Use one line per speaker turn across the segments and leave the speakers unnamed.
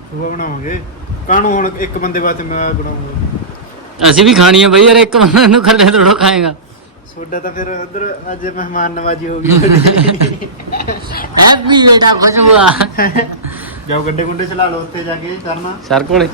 ਸੁਬਾ ਬਣਾਵਾਂਗੇ ਕਾਹਨੂੰ ਹੁਣ ਇੱਕ ਬੰਦੇ ਵਾਸਤੇ ਮੈਂ ਬਣਾਉਂਗਾ।
ਅਸੀਂ ਵੀ ਖਾਣੀ ਆ ਬਈ ਯਾਰ, ਇੱਕ ਬੰਦੇ ਨੂੰ ਇਕੱਲੇ ਥੋੜੋ ਖਾਏਗਾ।
ਤੁਹਾਡਾ ਤਾਂ ਫਿਰ ਉਧਰ ਅੱਜ ਮਹਿਮਾਨ ਨਵਾਜੀ ਹੋ ਗਈ।
ਹੈਪੀ ਬੇਟਾ ਖੁਸ਼ ਹੋਆ।
ਜਾਓ ਗੱਡੇ ਗੁੰਡੇ ਚਲਾ ਲਓ ਉੱਥੇ ਜਾ ਕੇ ਕਰਨਾ
ਸਰ ਕੋਲੇ।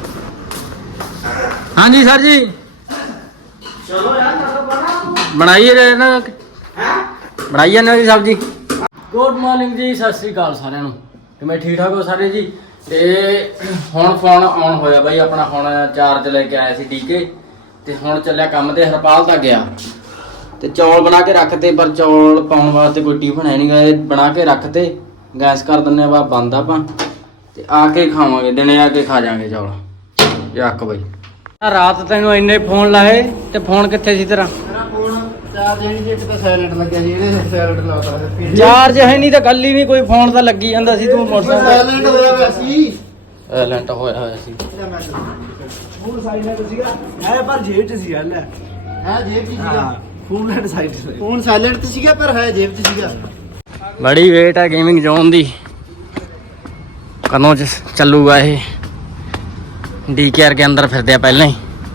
ਹਾਂਜੀ ਸਰ ਜੀ
ਚਲੋ ਯਾਰ
ਬਣਾਈਏ ਨਾ, ਬਣਾਈਏ ਨਾ ਜੀ ਸਬਜ਼ੀ। ਗੁੱਡ ਮਾਰਨਿੰਗ ਜੀ, ਸਤਿ ਸ੍ਰੀ ਅਕਾਲ ਸਾਰਿਆਂ ਨੂੰ। ਕਿਵੇਂ ਠੀਕ ਠਾਕ ਹੋ ਸਾਰੇ ਜੀ? ਤੇ ਹੁਣ ਫੋਨ ਆਨ ਹੋਇਆ ਬਾਈ ਆਪਣਾ, ਹੁਣ ਚਾਰਜ ਲੈ ਕੇ ਆਇਆ ਸੀ ਡੀਕੇ ਤੇ ਹੁਣ ਚੱਲਿਆ ਕੰਮ ਤੇ। ਹਰਪਾਲ ਤਾਂ ਗਿਆ ਤੇ ਚੌਲ ਬਣਾ ਕੇ ਰੱਖਤੇ, ਪਰ ਚੌਲ ਪਾਉਣ ਵਾਸਤੇ ਕੋਈ ਟਿਫਨ ਹੈ ਨਹੀਂ ਗਾ। ਇਹ ਬਣਾ ਕੇ ਰੱਖਤੇ, ਗੈਸ ਕਰ ਦਿੰਨੇ ਆ ਬੰਦ ਆਪਾਂ ਤੇ ਆ ਕੇ ਖਾਵਾਂਗੇ, ਦਿਨੇ ਆ ਕੇ ਖਾ ਜਾਾਂਗੇ ਚੌਲ। ਯੱਕ ਬਾਈ ਰਾਤ ਤੈਨੂੰ ਇੰਨੇ ਫੋਨ ਲਾਏ ਤੇ ਫੋਨ ਕਿੱਥੇ ਸੀ ਤੇਰਾ?
ਮੇਰਾ ਫੋਨ ਚਾਰਜ ਨਹੀਂ ਸੀ, ਇੱਕ ਤਾਂ ਸਾਇਲੈਂਟ ਲੱਗਿਆ ਸੀ, ਇਹਨੇ ਸਾਇਲੈਂਟ ਲਾਤਾ ਸੀ।
ਚਾਰਜ ਹੈ ਨਹੀਂ ਤਾਂ ਗੱਲ ਹੀ ਨਹੀਂ, ਕੋਈ ਫੋਨ ਤਾਂ ਲੱਗੀ ਜਾਂਦਾ ਸੀ। ਤੂੰ ਮੋਟਰਸਾਈਕਲ
ਸਾਇਲੈਂਟ ਹੋਇਆ ਹੋਇਆ ਸੀ।
ਸਾਇਲੈਂਟ ਹੋਇਆ ਸੀ।
ਫੋਨ ਸਾਇਲੈਂਟ ਸੀਗਾ ਹੈ ਪਰ ਜੇਬ 'ਚ ਸੀਗਾ। ਲੈ ਹੈ ਜੇਬ 'ਚ ਸੀਗਾ ਫੋਨ, ਲੈਟ ਸਾਈਡ ਤੇ ਫੋਨ ਸਾਇਲੈਂਟ ਤੇ ਸੀਗਾ ਪਰ ਹੈ ਜੇਬ 'ਚ ਸੀਗਾ।
ਬੜੀ ਵੇਟ ਹੈ ਗੇਮਿੰਗ ਜ਼ੋਨ ਦੀ, ਕਦੋਂ ਚ ਚੱਲੂਗਾ ਇਹ। ਡੀਕੇਆਰ ਕੇ ਅੰਦਰ ਫਿਰਦੇ ਆ ਪਹਿਲਾਂ ਹੀ,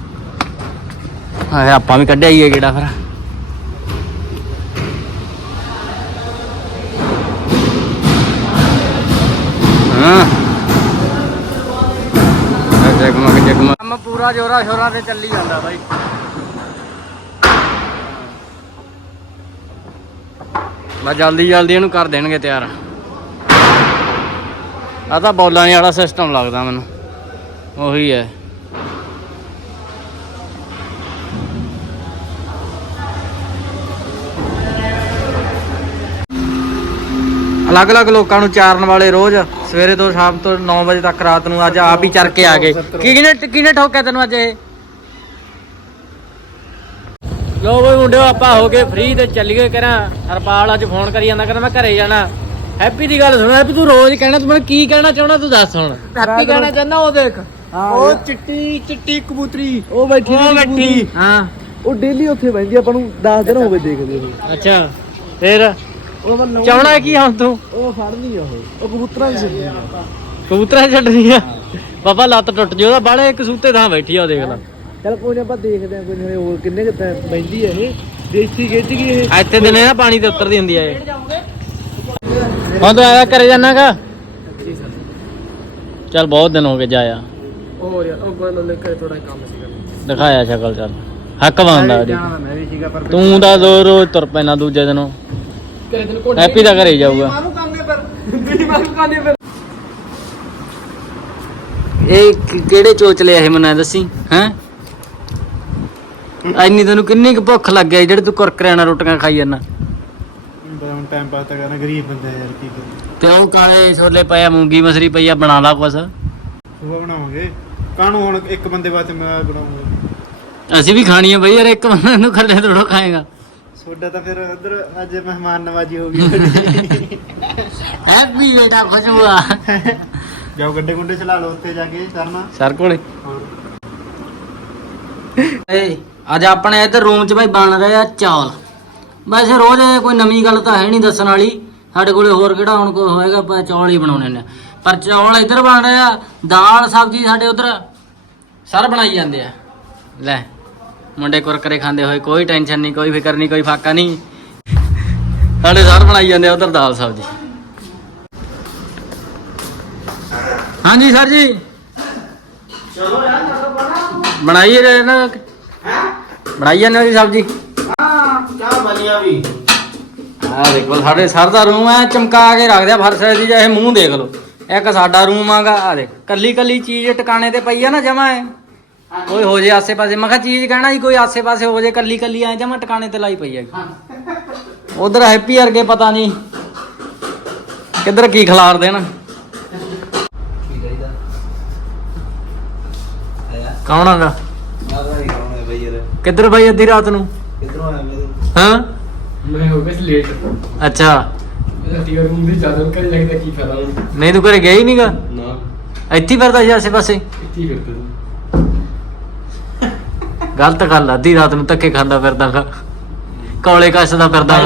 ਆਪਾਂ ਵੀ ਕੱਢਿਆ ਹੀ ਹੈ ਕਿਹੜਾ ਫਿਰ। ਜਗਮਗ ਜਗਮਗ ਕੰਮ ਪੂਰਾ ਜੋਰਾ ਸ਼ੋਰਾਂ ਤੇ ਚੱਲੀ ਜਾਂਦਾ ਬਾਈ। ਮੈਂ ਜਲਦੀ ਜਲਦੀ ਇਹਨੂੰ ਕਰ ਦੇਣਗੇ ਤਿਆਰ। ਆ ਤਾਂ ਬੋਲਾਂ ਵਾਲਾ ਸਿਸਟਮ ਲੱਗਦਾ ਮੈਨੂੰ, ਉਹੀ ਹੈ। ਅਲੱਗ-ਅਲੱਗ ਲੋਕਾਂ ਨੂੰ ਚਾਰਨ ਵਾਲੇ ਰੋਜ਼ ਸਵੇਰੇ ਤੋਂ ਸ਼ਾਮ ਤੋਂ 9 ਵਜੇ ਤੱਕ ਰਾਤ ਨੂੰ। ਅੱਜ ਆਪ ਹੀ ਚਰ ਕੇ ਆ ਗਏ। ਕਿਹਨੇ ਠੋਕਿਆ ਤੈਨੂੰ ਅੱਜ ਇਹ? ਲੋ ਬਈ ਮੁੰਡਿਓ, ਆਪਾਂ ਹੋ ਗਏ ਫ੍ਰੀ ਤੇ ਚੱਲੀਏ। ਕਰਾਂ ਹਰਪਾਲ ਅੱਜ ਫੋਨ ਕਰੀ ਜਾਂਦਾ, ਕਹਿੰਦਾ ਮੈਂ ਘਰੇ ਜਾਣਾ। ਹੈਪੀ ਦੀ ਗੱਲ ਸੁਣ, ਹੈਪੀ ਤੂੰ ਰੋਜ਼ ਕਹਿਣਾ, ਤੂੰ ਮੈਨੂੰ ਕੀ ਕਹਿਣਾ ਚਾਹੁੰਦਾ ਤੂੰ ਦੱਸ ਹੁਣ। ਹੈਪੀ ਕਹਿਣਾ ਚਾਹੁੰਦਾ, ਉਹ ਦੇਖ
ਉਹ ਚਿੱਟੀ ਕਬੂਤਰੀ
ਉਹ ਬੈਠੀ ਹਾਂ,
ਉਹ ਡੇਲੀ ਉੱਥੇ ਬੈਠਦੀ, ਆਪਾਂ ਨੂੰ 10 ਦਿਨ ਹੋ ਗਏ ਦੇਖਦੇ ਨੂੰ।
ਅੱਛਾ ਫਿਰ
ਉਹ
ਚਾਹੁੰਦਾ ਕੀ ਹੁਣ ਤੂੰ?
ਉਹ ਫੜਨੀ ਆ ਉਹ ਕਬੂਤਰਾਂ ਦੀ ਛੱਡਣੀ ਆ।
ਕਬੂਤਰਾਂ ਛੱਡਣੀ ਆ? ਬਾਬਾ ਲੱਤ ਟੁੱਟ ਜੇ ਉਹਦਾ, ਬਾਲੇ ਇੱਕ ਸੂਤੇ ਥਾਂ ਬੈਠੀ ਆ ਉਹ, ਦੇਖ ਲੈ।
ਚੱਲ ਕੋਈ ਨਹੀਂ, ਆਪਾਂ ਦੇਖਦੇ ਆ ਕੋਈ ਨਹੀਂ ਹੋਰ ਕਿੰਨੇ ਕੁ ਬੈਠਦੀ ਆ ਇਹ। ਦੇਸੀ ਖਿੱਚ ਗਈ ਇਹ
ਇੱਥੇ ਦਿਨੇ ਨਾ ਪਾਣੀ ਤੇ ਉਤਰਦੀ ਹੁੰਦੀ ਆ ਇਹ। ਹੁਣ ਤੂੰ ਆਇਆ ਘਰੇ ਜਾਣਾਗਾ? ਚੱਲ ਬਹੁਤ ਦਿਨ ਹੋ ਗਏ ਜਾਇਆ।
ਹੋਰ ਯਾਰ ਉਹ ਗੱਲ ਲੈ ਕੇ ਥੋੜਾ ਕੰਮ ਸੀਗਾ,
ਦਿਖਾਇਆ ਸ਼ਕਲ। ਚੱਲ ਹੱਕ ਬਣਦਾ ਉਹਦੀ।
ਮੈਂ ਵੀ ਸੀਗਾ ਪਰ
ਤੂੰ ਤਾਂ ਰੋਜ਼ ਤੁਰ ਪੈਣਾ ਦੂਜੇ ਦਿਨੋਂ। ਹੈਪੀ ਦਾ ਘਰੇ ਜਾਊਗਾ। ਇਹ ਕਿਹੜੇ ਚੋਚਲੇ ਇਹ ਮੈਨੂੰ ਦੱਸੀ ਹੈਂ? ਇੰਨੀ ਤੈਨੂੰ ਕਿੰਨੀ ਕੁ ਭੁੱਖ ਲੱਗ ਗਈ ਜਿਹੜੇ ਤੂੰ ਕੁਰਕਰਿਆਂ ਨਾਲ ਰੋਟੀਆਂ ਖਾਈ ਜਾਂਦਾ?
ਹੁਣ ਟਾਈਮ ਪਾਸ ਤਾਂ ਕਰਨਾ, ਗਰੀਬ ਬੰਦਾ ਯਾਰ ਕੀ ਕਰੇ।
ਤੇ ਉਹ ਕਾਲੇ ਛੋਲੇ ਪਏ ਆ, ਮੂੰਗੀ ਮਸਰੀ ਪਈ ਆ, ਬਣਾ ਲਾ ਕੁਛ।
ਸੁਬਾ ਬਣਾਵਾਂਗੇ ਕਾਹਨੂੰ ਹੁਣ ਇੱਕ ਬੰਦੇ ਵਾਸਤੇ ਮੈਂ ਬਣਾਉਂਗਾ।
ਅਸੀਂ ਵੀ ਖਾਣੀ ਆ ਬਈ ਯਾਰ, ਇੱਕ ਬੰਦੇ ਨੂੰ ਇਕੱਲੇ ਥੋੜੋ ਖਾਏਗਾ।
ਤੁਹਾਡਾ ਤਾਂ ਫਿਰ ਉਧਰ ਅੱਜ ਮਹਿਮਾਨ ਨਵਾਜੀ ਹੋ ਗਈ।
ਹੈਪੀ ਬੇਟਾ ਖੁਸ਼ ਹੋਆ।
ਜਾਓ ਗੱਡੇ ਗੁੰਡੇ ਚਲਾ ਲਓ ਉੱਥੇ ਜਾ ਕੇ ਕਰਨਾ
ਸਰ ਕੋਲੇ। ਅੱਜ ਆਪਣੇ ਇੱਧਰ ਰੂਮ 'ਚ ਭਾਈ ਬਣ ਰਹੇ ਆ ਚੌਲ। ਵੈਸੇ ਰੋਜ਼ ਕੋਈ ਨਵੀਂ ਗੱਲ ਤਾਂ ਹੈ ਨਹੀਂ ਦੱਸਣ ਵਾਲੀ ਸਾਡੇ ਕੋਲੇ, ਹੋਰ ਕਿਹੜਾ ਹੁਣ ਕੋਈ ਹੋਏਗਾ। ਆਪਾਂ ਚੌਲ ਹੀ ਬਣਾਉਣੇ ਨੇ, ਪਰ ਚੌਲ ਇੱਧਰ ਬਣ ਰਹੇ ਆ। ਦਾਲ ਸਬਜ਼ੀ ਸਾਡੇ ਉਧਰ ਸਰ ਬਣਾਈ ਜਾਂਦੇ ਆ। ਲੈ ਮੁੰਡੇ ਕੁਰਕਰੇ ਖਾਂਦੇ ਹੋਏ, ਕੋਈ ਟੈਨਸ਼ਨ ਨਹੀਂ, ਕੋਈ ਫਿਕਰ ਨਹੀਂ, ਕੋਈ ਫਾਕਾ ਨਹੀਂ। ਸਾਡੇ ਸਰ ਬਣਾਈ ਜਾਂਦੇ ਆ ਉਧਰ ਦਾਲ ਸਬਜ਼ੀ। ਹਾਂਜੀ ਸਰ ਜੀ
ਚਲੋ ਯਾਰ
ਬਣਾਈਏ ਨਾ, ਬਣਾਈ ਜਾਂਦੇ ਦੀ ਸਬਜ਼ੀ।
ਹਾਂ ਚਾਹ ਬਣੀਆ ਵੀ।
ਆ ਦੇਖੋ ਸਾਡੇ ਸਰ ਦਾ ਰੂਮ ਹੈ, ਚਮਕਾ ਕੇ ਰੱਖਦੇ ਆ ਫਰਸ਼ ਦੀ। ਜੇ ਮੂੰਹ ਦੇਖ ਲਓ, ਇੱਕ ਸਾਡਾ ਰੂਮ ਆਗਾ। ਆ ਦੇਖ ਕੱਲੀ ਕੱਲੀ ਚੀਜ਼ ਟਿਕਾਣੇ ਤੇ ਪਈ ਆ ਨਾ ਜਮਾ। ਕੋਈ ਹੋ ਜੇ ਆਸੇ ਪਾਸੇ, ਮੈਂ ਕਿਹਾ ਚੀਜ਼ ਕਹਿਣਾ ਹੀ ਕੋਈ ਆਸੇ ਪਾਸੇ ਹੋ ਜੇ, ਕੱਲੀ ਕੱਲੀ ਐ ਜਮਾ ਟਿਕਾਣੇ ਤੇ ਲਾਈ ਪਈ ਹੈਗੀ। ਉਧਰ ਹੈਪੀ ਵਰਗੇ ਪਤਾ ਨਹੀਂ ਕਿੱਧਰ ਕੀ ਖਿਲਾਰ ਦੇਣ। ਕੌਣ ਆਗਾ? ਕਿੱਧਰ ਬਾਈ ਅੱਧੀ ਰਾਤ ਨੂੰ? ਹਾਂ
ਮੈਂ ਹੋ ਗਿਆ ਲੇਟ।
ਅੱਛਾ
ਰੂਮ ਦੇ ਜ਼ਿਆਦਾ ਕਰ ਲੱਗਦਾ ਕੀ ਫਾਇਦਾ ਹੁਣ।
ਨਹੀਂ ਤੂੰ ਘਰੇ ਗਿਆ ਹੀ ਨਹੀਂਗਾ?
ਨਾ
ਇੱਥੇ ਫਿਰਦਾ ਸੀ ਆਸੇ ਪਾਸੇ।
ਇੱਥੇ ਫਿਰਦਾ
ਗਲਤ ਗੱਲ ਆ, ਅੱਧੀ ਰਾਤ ਨੂੰ ਧੱਕੇ ਖਾਂਦਾ ਫਿਰਦਾਗਾ, ਕੌਲੇ ਕੱਸਦਾ ਫਿਰਦਾਗਾ।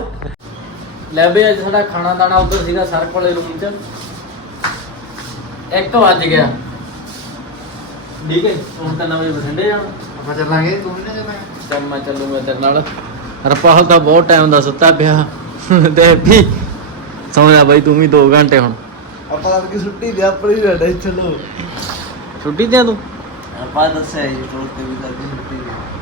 ਲੈ ਬਈ ਅੱਜ ਸਾਡਾ ਖਾਣਾ ਦਾਣਾ ਉਧਰ ਸੀਗਾ ਸਰ ਕੋਲੇ ਰੂਮ 'ਚ। 1 ਵੱਜ ਗਿਆ। ਠੀਕ ਹੈ, ਹੁਣ 3 ਵਜੇ ਬਠਿੰਡੇ ਜਾਣਾ।
ਆਪਾਂ ਚੱਲਾਂਗੇ, ਤੂੰ ਵੀ ਨਾ ਚੱਲਾਂਗੇ।
ਚੱਲ ਮੈਂ ਚੱਲੂਗਾ ਤੇਰੇ ਨਾਲ। ਰਪਾਲ ਤਾਂ ਬਹੁਤ ਟਾਈਮ ਦਾ ਸੁੱਤਾ ਪਿਆ ਤੇ ਵੀ ਸੌਂ ਜਾ ਬਾਈ ਤੂੰ ਵੀ 2 ਘੰਟੇ ਹੁਣ।
ਆਪਾਂ ਅੱਜ ਛੁੱਟੀ ਦੇ ਆਪਣੀ ਵੀ ਚਲੋ
ਛੁੱਟੀ ਤੇ ਆ ਤੂੰ?
ਆਪਾਂ ਦੱਸਿਆ ਜੀ ਦੋਸਤ ਵੀ ਅੱਜ ਛੁੱਟੀ